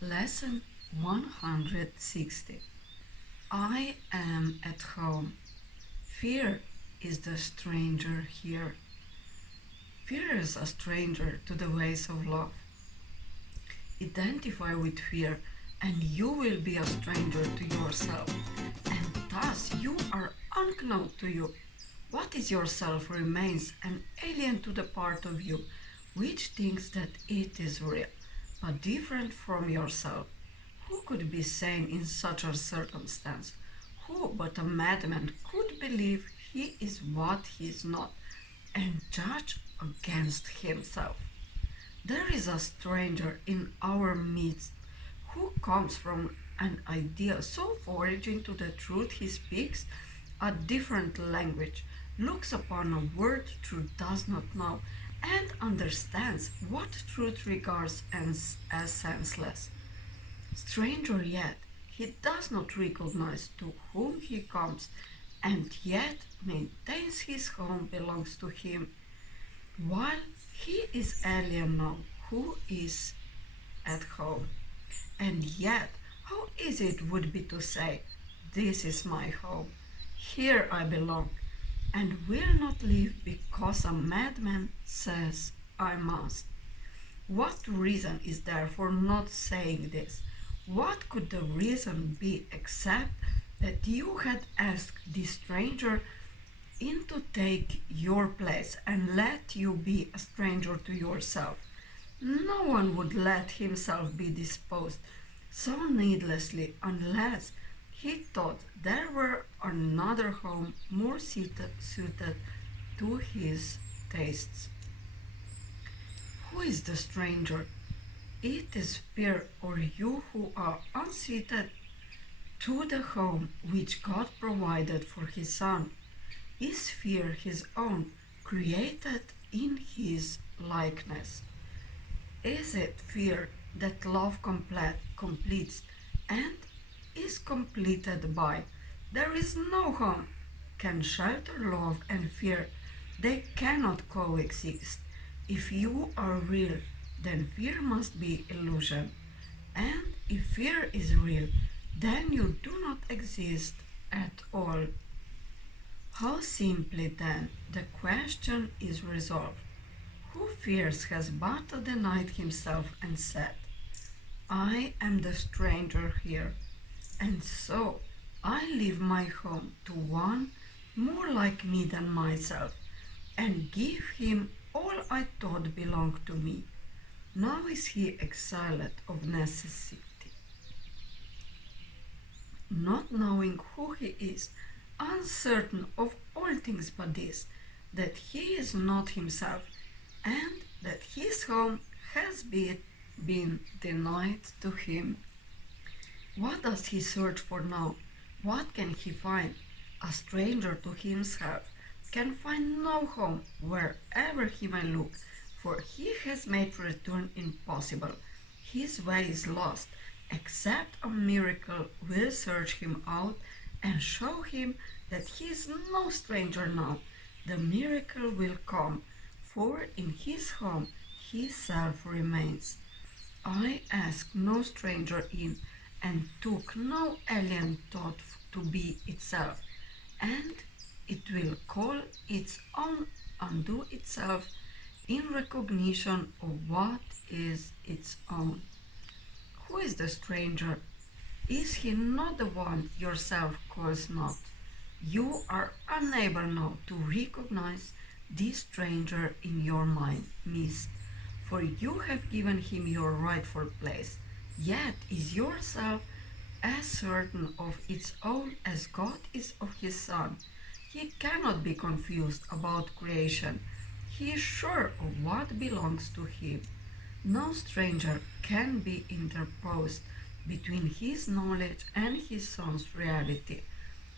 Lesson 160. I am at home. Fear is the stranger here. Fear is a stranger to the ways of love. Identify with fear and you will be a stranger to yourself, and thus you are unknown to you. What is yourself remains an alien to the part of you which thinks that it is real, but different from yourself. Who could be sane in such a circumstance? Who but a madman could believe he is what he is not, and judge against himself? There is a stranger in our midst who comes from an idea so foreign to the truth he speaks a different language, looks upon a word truth does not know, and understands what truth regards as senseless. Stranger yet, he does not recognize to whom he comes, and yet maintains his home belongs to him, while he is alien now who is at home. And yet, how easy it would be to say, "This is my home, here I belong," and will not leave because a madman says I must. What reason is there for not saying this? What could the reason be except that you had asked this stranger in to take your place and let you be a stranger to yourself? No one would let himself be disposed so needlessly unless he thought there were another home more suited to his tastes. Who is the stranger? It is fear or you who are unsuited to the home which God provided for his Son. Is fear his own, created in his likeness? Is it fear that love completes and is completed by? There is no home can shelter love and fear. They cannot coexist. If you are real, then fear must be illusion. And if fear is real, then you do not exist at all. How simply then the question is resolved. Who fears has but denied himself and said, I am the stranger here, and so I leave my home to one more like me than myself, and give him all I thought belonged to me. Now is he exiled of necessity, not knowing who he is, uncertain of all things but this, that he is not himself, and that his home has been denied to him. What does he search for now? What can he find? A stranger to himself can find no home wherever he may look, for he has made return impossible. His way is lost, except a miracle will search him out and show him that he is no stranger now. The miracle will come, for in his home his self remains. I asked no stranger in, and took no alien thought to be itself, and it will call its own undo itself in recognition of what is its own. Who is the stranger? Is he not the one yourself calls not? You are unable now to recognize this stranger in your mind midst, for you have given him your rightful place, yet is yourself as certain of its own as God is of his Son. He cannot be confused about creation. He is sure of what belongs to him. No stranger can be interposed between his knowledge and his Son's reality.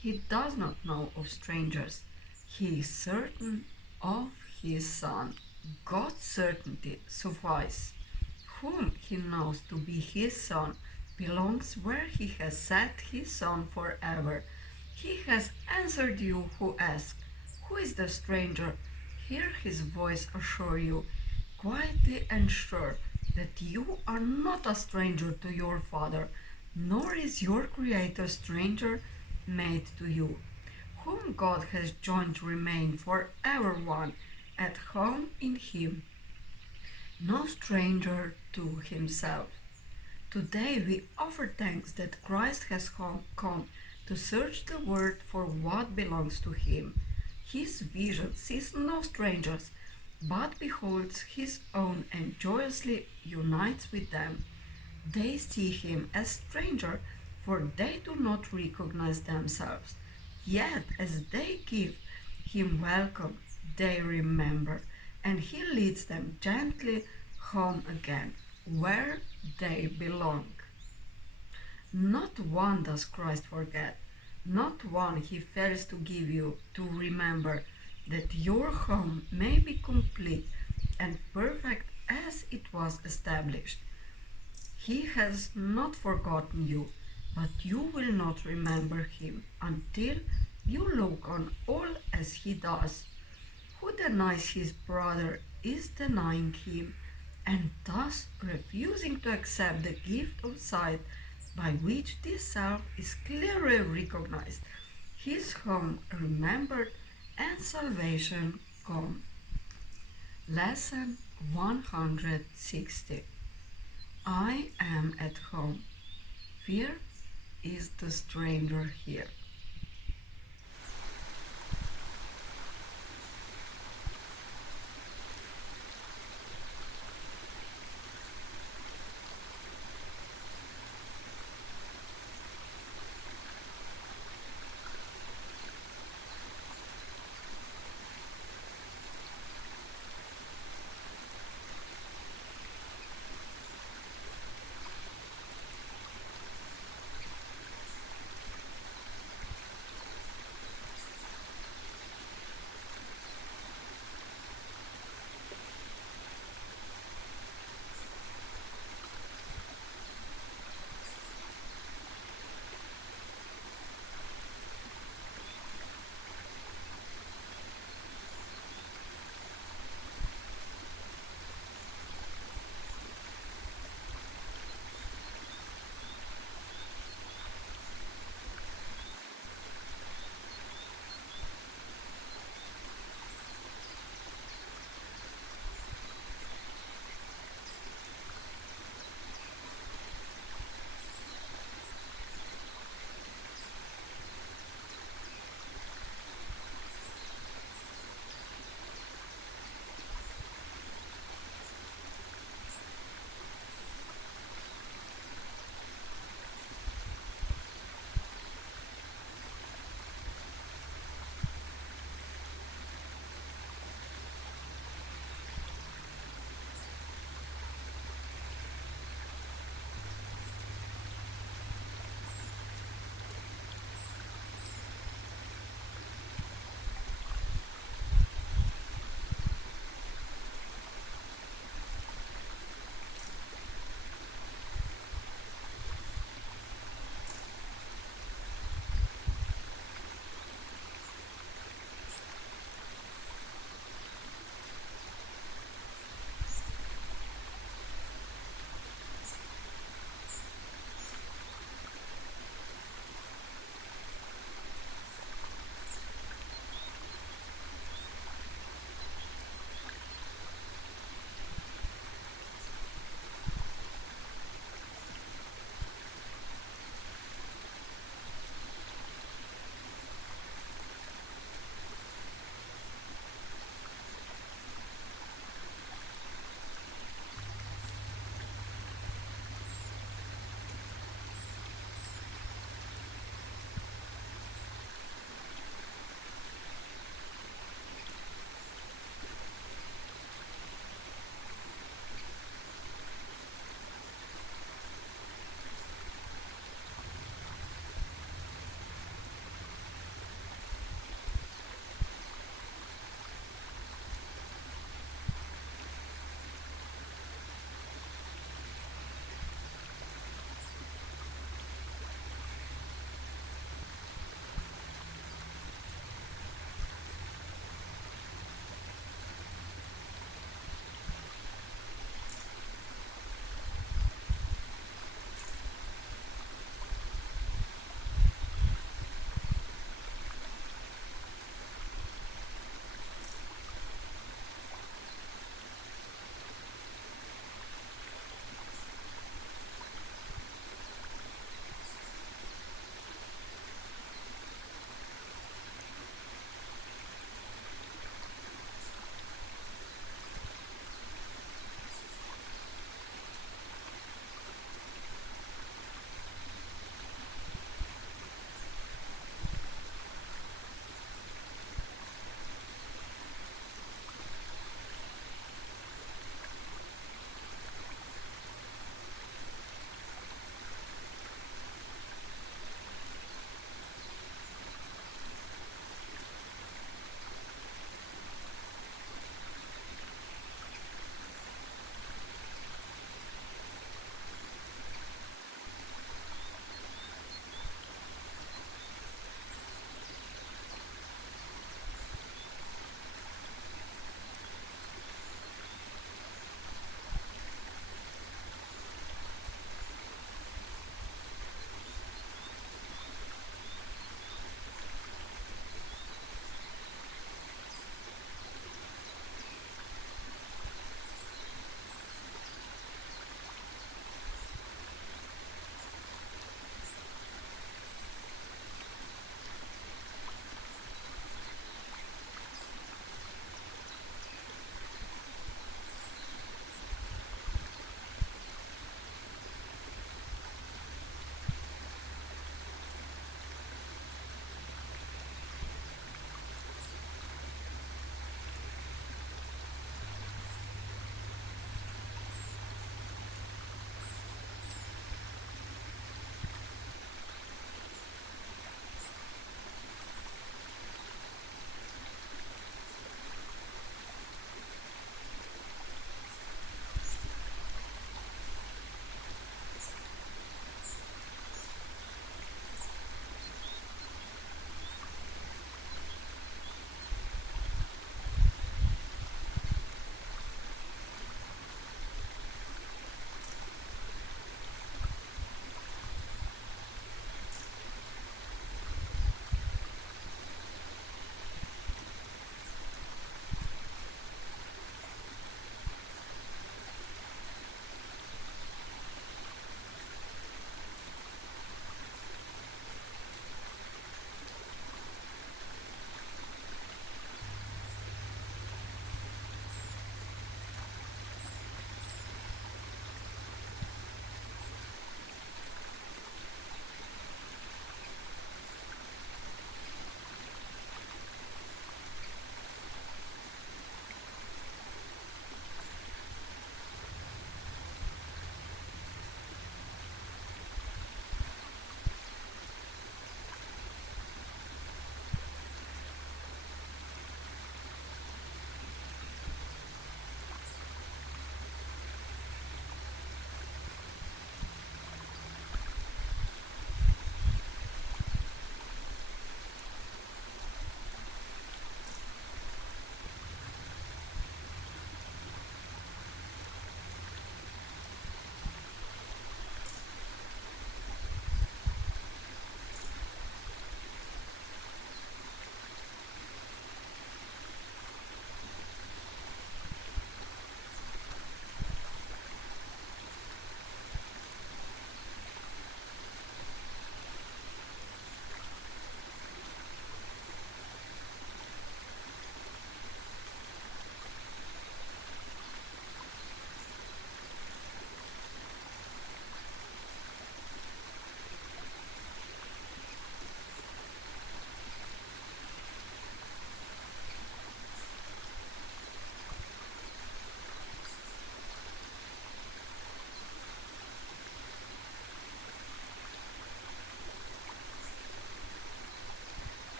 He does not know of strangers. He is certain of his Son. God's certainty suffices. Whom he knows to be his Son belongs where he has set his Son forever. He has answered you who ask, Who is the stranger? Hear his voice assure you, quietly and sure, that you are not a stranger to your Father, nor is your Creator stranger made to you. Whom God has joined remain forever one, at home in Him, no stranger to Himself. Today we offer thanks that Christ has come to search the world for what belongs to Him. His vision sees no strangers, but beholds His own and joyously unites with them. They see Him as stranger, for they do not recognize themselves. Yet as they give Him welcome, they remember, and He leads them gently home again, where they belong. Not one does Christ forget, not one He fails to give you to remember, that your home may be complete and perfect as it was established. He has not forgotten you, but you will not remember Him until you look on all as He does. Who denies his brother is denying Him, and thus refusing to accept the gift of sight by which this self is clearly recognized, his home remembered, and salvation come. Lesson 160. I am at home. Fear is the stranger here.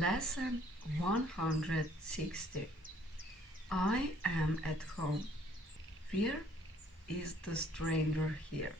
Lesson 160. I am at home. Fear is the stranger here.